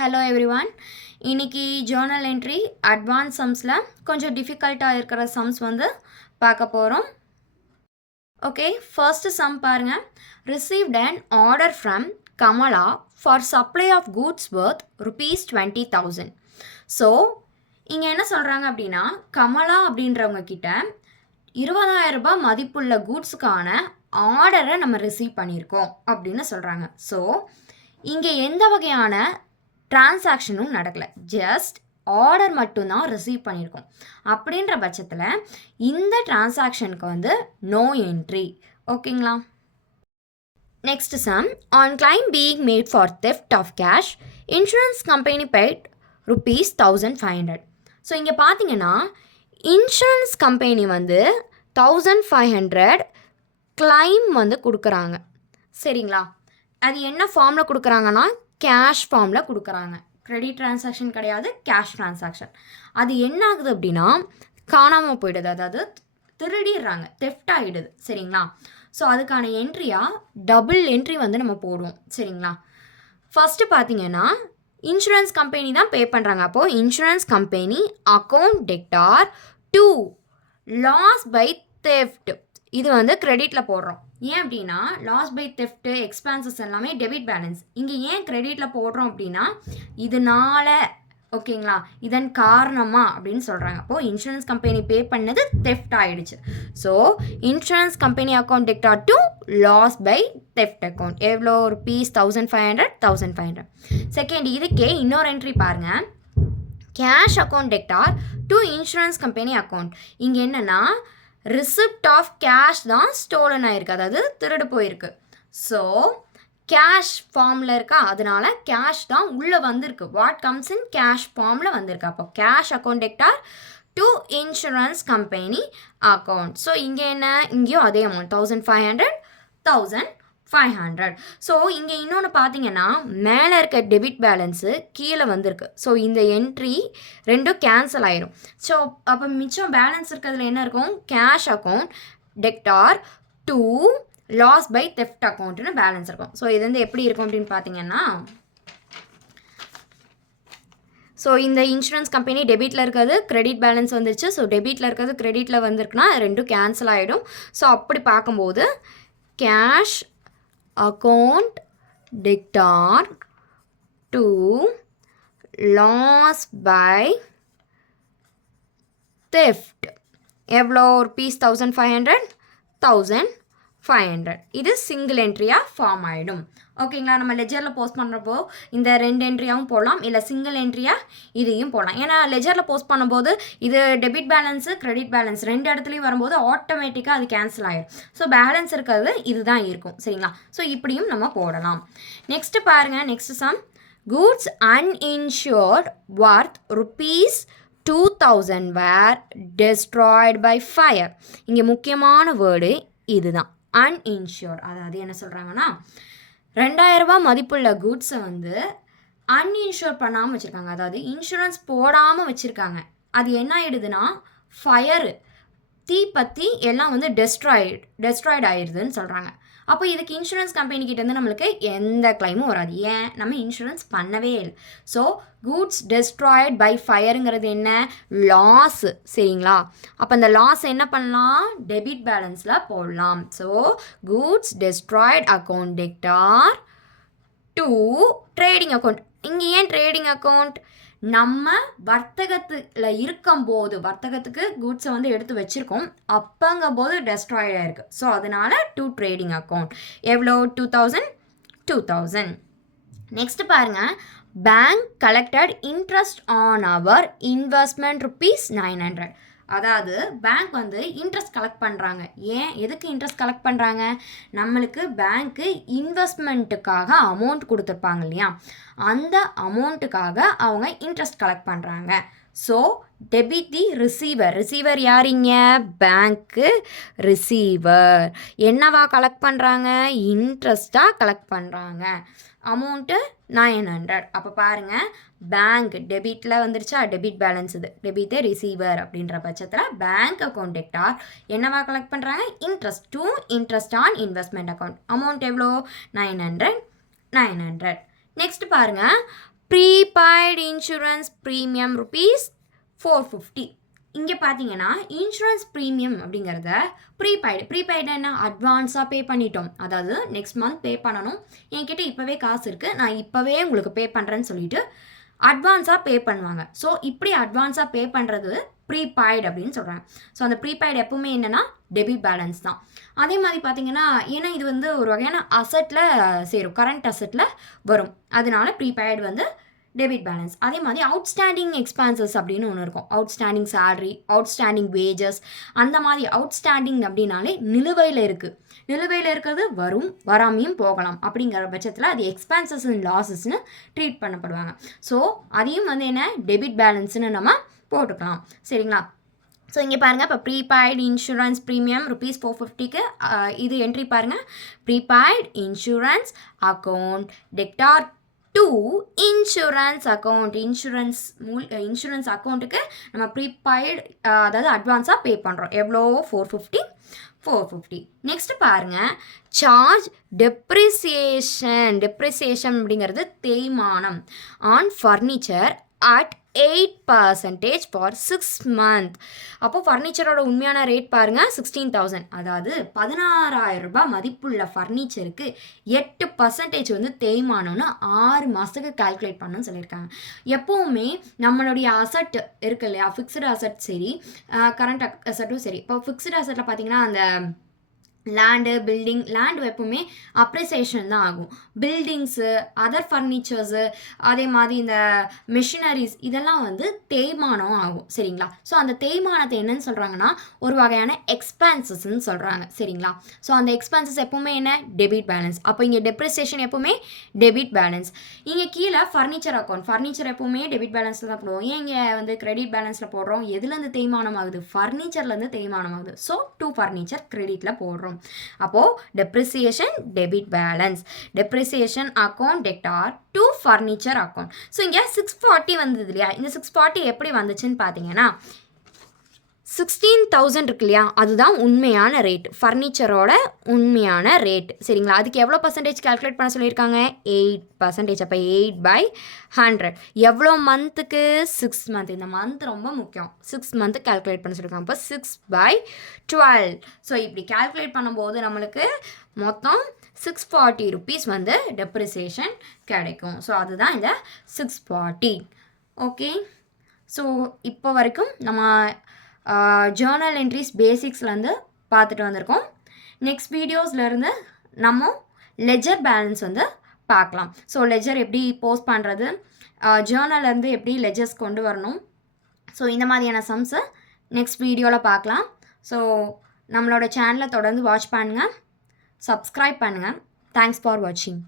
Hello everyone. இன்னைக்கு journal entry advance சம்ஸில் கொஞ்சம் டிஃபிகல்ட்டாக இருக்கிற சம்ஸ் வந்து பார்க்க போகிறோம். ஓகே, ஃபர்ஸ்ட் சம் பாருங்க. Received an order from Kamala for supply of goods worth ₹20,000. So இங்கே என்ன சொல்கிறாங்க அப்படின்னா, கமலா அப்படின்றவங்க கிட்ட 20,000 ரூபாய் மதிப்புள்ள கூட்ஸுக்கான ஆர்டரை நம்ம ரிசீவ் பண்ணியிருக்கோம் அப்படின்னு சொல்கிறாங்க. ஸோ இங்கே எந்த வகையான டிரான்சாக்ஷனும் நடக்கலை, ஜஸ்ட் ஆர்டர் மட்டும்தான் ரிசீவ் பண்ணியிருக்கோம். அப்படின்ற பட்சத்தில் இந்த டிரான்சாக்ஷனுக்கு வந்து நோ என்ட்ரி. ஓகேங்களா? Next sum. On claim being made for theft of cash, insurance company paid ₹1,500. So இங்கே பார்த்தீங்கன்னா இன்சூரன்ஸ் கம்பெனி வந்து 1,500 கிளைம் வந்து கொடுக்குறாங்க. சரிங்களா? அது என்ன ஃபார்மில் கொடுக்குறாங்கன்னா கேஷ் ஃபார்மில் கொடுக்குறாங்க. கிரெடிட் டிரான்சாக்ஷன் கிடையாது, கேஷ் டிரான்சாக்ஷன். அது என்ன ஆகுது அப்படின்னா காணாமல் போயிடுது, அதாவது திருடிடுறாங்க, தெஃப்ட் ஆகிடுது. சரிங்களா? ஸோ அதுக்கான என்ட்ரியாக டபுள் என்ட்ரி வந்து நம்ம போடுவோம். சரிங்களா? ஃபஸ்ட்டு பார்த்தீங்கன்னா இன்சூரன்ஸ் கம்பெனி தான் பே பண்ணுறாங்க. அப்போது insurance company account debtor to loss by theft, இது வந்து கிரெடிட்டில் போடுறோம். ஏன் அப்படின்னா லாஸ் பை தெஃப்ட்டு எக்ஸ்பென்சஸ் எல்லாமே டெபிட் பேலன்ஸ். இங்கே ஏன் கிரெடிட்டில் போடுறோம் அப்படின்னா இதனால, ஓகேங்களா, இதன் காரணமாக அப்படின்னு சொல்கிறாங்க. அப்போது இன்சூரன்ஸ் கம்பெனி பே பண்ணது தெஃப்ட் ஆகிடுச்சு. So insurance company account debtor to loss by theft account. எவ்வளோ? ₹1,500. செகண்ட், இதுக்கே இன்னொரு என்ட்ரி பாருங்கள். Cash account debtor to insurance company account. இங்கே என்னென்னா ரிசிப்ட் ஆஃப் கேஷ் தான் ஸ்டோலன் ஆகிருக்கு, அதாவது திருடு போயிருக்கு. ஸோ கேஷ் ஃபார்மில் இருக்கா, அதனால கேஷ் தான் உள்ளே வந்திருக்கு. வாட் கம்ஸ் இன் கேஷ் ஃபார்மில் வந்திருக்கு. அப்போ cash account debtor to insurance company account. So இங்கே என்ன, இங்கேயும் அதே அமௌண்ட் 1,500. ஸோ இங்கே இன்னொன்று பார்த்தீங்கன்னா மேலே இருக்க டெபிட் பேலன்ஸு கீழே வந்திருக்கு. ஸோ இந்த என்ட்ரி ரெண்டும் கேன்சல் ஆயிரும். ஸோ அப்போ மிச்சம் பேலன்ஸ் இருக்கிறதுல என்ன இருக்கும்? Cash account debtor to loss by theft அக்கௌண்ட்னு பேலன்ஸ் இருக்கும். ஸோ இது வந்து எப்படி இருக்கும் அப்படின்னு பார்த்தீங்கன்னா, ஸோ இந்த இன்சூரன்ஸ் கம்பெனி டெபிட்டில் இருக்கிறது கிரெடிட் பேலன்ஸ் வந்துருச்சு. ஸோ டெபிட்டில் இருக்கிறது கிரெடிட்டில் வந்திருக்குன்னா ரெண்டும் கேன்சல் ஆகிடும். ஸோ அப்படி பார்க்கும்போது cash account debtor to loss by theft எவ்வளோ? ₹1,500. இது சிங்கிள் என்ட்ரியாக ஃபார்ம் ஆகிடும். ஓகேங்களா? நம்ம லெஜரில் போஸ்ட் பண்ணுறப்போ இந்த 2 என்ட்ரியாகவும் போடலாம், இல்லை சிங்கிள் என்ட்ரியாக இதையும் போடலாம். ஏன்னா லெஜரில் போஸ்ட் பண்ணும்போது இது டெபிட் பேலன்ஸு கிரெடிட் பேலன்ஸ் 2 இடத்துலையும் வரும்போது ஆட்டோமேட்டிக்காக அது கேன்சல் ஆகிடும். ஸோ பேலன்ஸ் இருக்கிறது இதுதான் இருக்கும். சரிங்களா? ஸோ இப்படியும் நம்ம போடலாம். நெக்ஸ்ட்டு பாருங்கள். Next sum. Goods uninsured worth ₹2,000 were destroyed by fire. இங்கே முக்கியமான வேர்டு இதுதான், அன்இன்ஷூர்ட். அதாவது என்ன சொல்கிறாங்கன்னா 2,000 ரூபாய் மதிப்புள்ள கூட்ஸை வந்து அன்இன்ஷூர் பண்ணாமல் வச்சுருக்காங்க, அதாவது இன்சூரன்ஸ் போடாமல் வச்சுருக்காங்க. அது என்ன ஆகிடுதுன்னா ஃபயரு, தீப்பத்தி எல்லாம் வந்து டெஸ்ட்ராய்ட் ஆயிடுதுன்னு சொல்கிறாங்க. அப்போ இதுக்கு இன்சூரன்ஸ் கம்பெனிக்கிட்டேருந்து நம்மளுக்கு எந்த கிளைமும் வராது. ஏன்? நம்ம இன்சூரன்ஸ் பண்ணவே இல்லை. ஸோ கூட்ஸ் டெஸ்ட்ராய்ட் பை ஃபயருங்கிறது என்ன? லாஸ். சரிங்களா? அப்போ அந்த லாஸ் என்ன பண்ணலாம்? டெபிட் பேலன்ஸில் போடலாம். So goods Detroit account debtor to trading account. இங்கே ஏன் ட்ரேடிங் அக்கௌண்ட்? நம்ம வர்த்தகத்தில் இருக்கும்போது, வர்த்தகத்துக்கு கூட்ஸை வந்து எடுத்து வச்சுருக்கோம், அப்போங்கும்போது டெஸ்ட்ராய்ட் ஆகிருக்கு. ஸோ அதனால் டு ட்ரேடிங் அக்கௌண்ட். எவ்வளோ? 2,000. நெக்ஸ்ட் பாருங்கள். Bank collected interest on our investment ₹900. அதாவது பேங்க் வந்து இன்ட்ரெஸ்ட் கலெக்ட் பண்ணுறாங்க. ஏன்? எதுக்கு இன்ட்ரெஸ்ட் கலெக்ட் பண்ணுறாங்க? நம்மளுக்கு பேங்க்கு இன்வெஸ்ட்மெண்ட்டுக்காக அமௌண்ட் கொடுத்துருப்பாங்க இல்லையா, அந்த அமௌண்ட்டுக்காக அவங்க இன்ட்ரெஸ்ட் கலெக்ட் பண்ணுறாங்க. ஸோ டெபிட் தி ரிசீவர். ரிசீவர் யாரிங்க? பேங்க்கு ரிசீவர். என்னவா கலெக்ட் பண்ணுறாங்க? இன்ட்ரெஸ்ட்டாக கலெக்ட் பண்ணுறாங்க. அமௌண்ட்டு 900. அப்போ பாருங்கள், பேங்க் டெபிட்டில் வந்துருச்சா, டெபிட் பேலன்ஸ் இது, டெபிட் ரிசீவர் அப்படின்ற பட்சத்தில் பேங்க் அக்கௌண்ட் டெக்டார் என்னவா கலெக்ட் பண்ணுறாங்க? Interest to interest on investment account. Amount எவ்வளோ? 900. நெக்ஸ்ட் பாருங்கள். Prepaid insurance premium rupees 450. இங்கே பார்த்தீங்கன்னா இன்சூரன்ஸ் ப்ரீமியம் அப்படிங்கிறத ப்ரீபெய்டு என்ன அட்வான்ஸாக பே பண்ணிட்டோம், அதாவது நெக்ஸ்ட் மந்த் பே பண்ணணும், என்கிட்ட இப்போவே காசு இருக்குது, நான் இப்போவே உங்களுக்கு பே பண்ணுறேன்னு சொல்லிட்டு அட்வான்ஸாக பே பண்ணுவாங்க. ஸோ இப்படி அட்வான்ஸாக பே பண்ணுறது ப்ரீபெய்டு அப்படின்னு சொல்கிறாங்க. ஸோ அந்த ப்ரீபெய்டு எப்பவுமே என்னென்னா டெபிட் பேலன்ஸ் தான். அதே மாதிரி பார்த்தீங்கன்னா ஏன்னா இது வந்து ஒரு வகையான அசட்டில் சேரும், கரண்ட் அசட்டில் வரும், அதனால ப்ரீபெய்டு வந்து டெபிட் பேலன்ஸ். அதே மாதிரி அவுட்ஸ்டாண்டிங் எக்ஸ்பென்சஸ் அப்படின்னு ஒன்று இருக்கும், அவுட்ஸ்டாண்டிங் சேலரி, அவுட்ஸ்டாண்டிங் வேஜஸ், அந்த மாதிரி அவுட்ஸ்டாண்டிங் அப்படின்னாலே நிலுவையில் இருக்குது, நிலுவையில் இருக்கிறது வரும் வராமையும் போகலாம், அப்படிங்கிற பட்சத்தில் அது எக்ஸ்பென்சஸ் அண்ட் லாஸஸ்ன்னு ட்ரீட் பண்ணப்படுவாங்க. ஸோ அதையும் வந்து என்ன டெபிட் பேலன்ஸ்னு நம்ம போட்டுக்கலாம். சரிங்களா? ஸோ இங்கே பாருங்கள், இப்போ ப்ரீபெய்டு இன்சூரன்ஸ் ப்ரீமியம் rupees 450க்கு இது என்ட்ரி பாருங்கள், prepaid insurance account debtor to insurance account. Insurance அக்கௌண்ட்டுக்கு நம்ம ப்ரீபெய்டு அதாவது அட்வான்ஸாக பே பண்ணுறோம், எவ்வளோ 450. நெக்ஸ்ட் பாருங்கள், சார்ஜ் டெப்ரிசியேஷன் அப்படிங்கிறது தேய்மானம் on furniture at 8% for 6 months. அப்போது ஃபர்னிச்சரோட உண்மையான ரேட் பாருங்கள் 16,000, அதாவது 16,000 ரூபாய் மதிப்புள்ள ஃபர்னிச்சருக்கு 8% வந்து தேய்மானம்னு 6 மாதத்துக்கு கால்குலேட் பண்ணணும்னு சொல்லியிருக்காங்க. எப்போவுமே நம்மளுடைய அசட் இருக்கு இல்லையா, ஃபிக்ஸ்டு அசட் சரி, கரண்ட் அசட்டும் சரி. இப்போ ஃபிக்ஸ்டு அசட்டில் பார்த்தீங்கன்னா அந்த லேண்டு எப்பவுமே அப்ரிசியேஷன் தான் ஆகும். பில்டிங்ஸு, அதர் ஃபர்னிச்சர்ஸு, அதே மாதிரி இந்த மிஷினரிஸ் இதெல்லாம் வந்து தேய்மானம் ஆகும். சரிங்களா? ஸோ அந்த தேய்மானத்தை என்னன்னு சொல்கிறாங்கன்னா ஒரு வகையான எக்ஸ்பென்சஸ்ன்னு சொல்கிறாங்க. சரிங்களா? ஸோ அந்த எக்ஸ்பென்சஸ் எப்பவுமே என்ன டெபிட் பேலன்ஸ். அப்போ இங்கே டெப்ரிசியேஷன் எப்பவுமே டெபிட் பேலன்ஸ். இங்கே கீழே ஃபர்னிச்சர் அக்கௌண்ட், ஃபர்னிச்சர் எப்பவுமே டெபிட் பேலன்ஸில் தான் போடுவோம். ஏன் இங்கே வந்து கிரெடிட் பேலன்ஸில் போடுறோம், எதுலேருந்து தேய்மானம் ஆகுது, ஃபர்னிச்சர்லேருந்து தேய்மானம் ஆகுது. ஸோ டு ஃபர்னிச்சர் கிரெடிட்டில் போடுறோம். அப்போது depreciation debit balance, depreciation account debtor to furniture account. So இங்கே 640 வந்தது இல்லையா, இந்த 640 எப்படி வந்துச்சுன்னு பார்த்தீங்கன்னா 16,000 இருக்கு இல்லையா, அதுதான் உண்மையான ரேட், ஃபர்னிச்சரோட உண்மையான ரேட். சரிங்களா? அதுக்கு எவ்வளோ பர்சன்டேஜ் கால்குலேட் பண்ண சொல்லியிருக்காங்க, 8%. அப்போ 8/100 எவ்வளோ மந்த்துக்கு, 6 month. இந்த மந்த் ரொம்ப முக்கியம், 6 month கால்குலேட் பண்ண சொல்லியிருக்காங்க. அப்போ 6/12. ஸோ இப்படி கால்குலேட் பண்ணும்போது நம்மளுக்கு மொத்தம் 640 rupees வந்து டெப்ரிசியேஷன் கிடைக்கும். ஸோ அதுதான் இந்த 640. ஓகே, ஸோ இப்போ வரைக்கும் நம்ம ஜேர்னல் என்ட்ரிஸ் பேசிக்ஸ்லேருந்து பார்த்துட்டு வந்திருக்கோம். நெக்ஸ்ட் வீடியோஸ்லேருந்து நம்ம லெஜர் பேலன்ஸ் வந்து பார்க்கலாம். ஸோ லெஜர் எப்படி போஸ்ட் பண்ணுறது, ஜேர்னல்லேருந்து எப்படி லெஜர்ஸ் கொண்டு வரணும், ஸோ இந்த மாதிரியான சம்ஸை நெக்ஸ்ட் வீடியோவில் பார்க்கலாம். ஸோ நம்மளோட சேனலை தொடர்ந்து வாட்ச் பண்ணுங்கள், சப்ஸ்கிரைப் பண்ணுங்கள். தேங்க்ஸ் ஃபார் வாட்சிங்.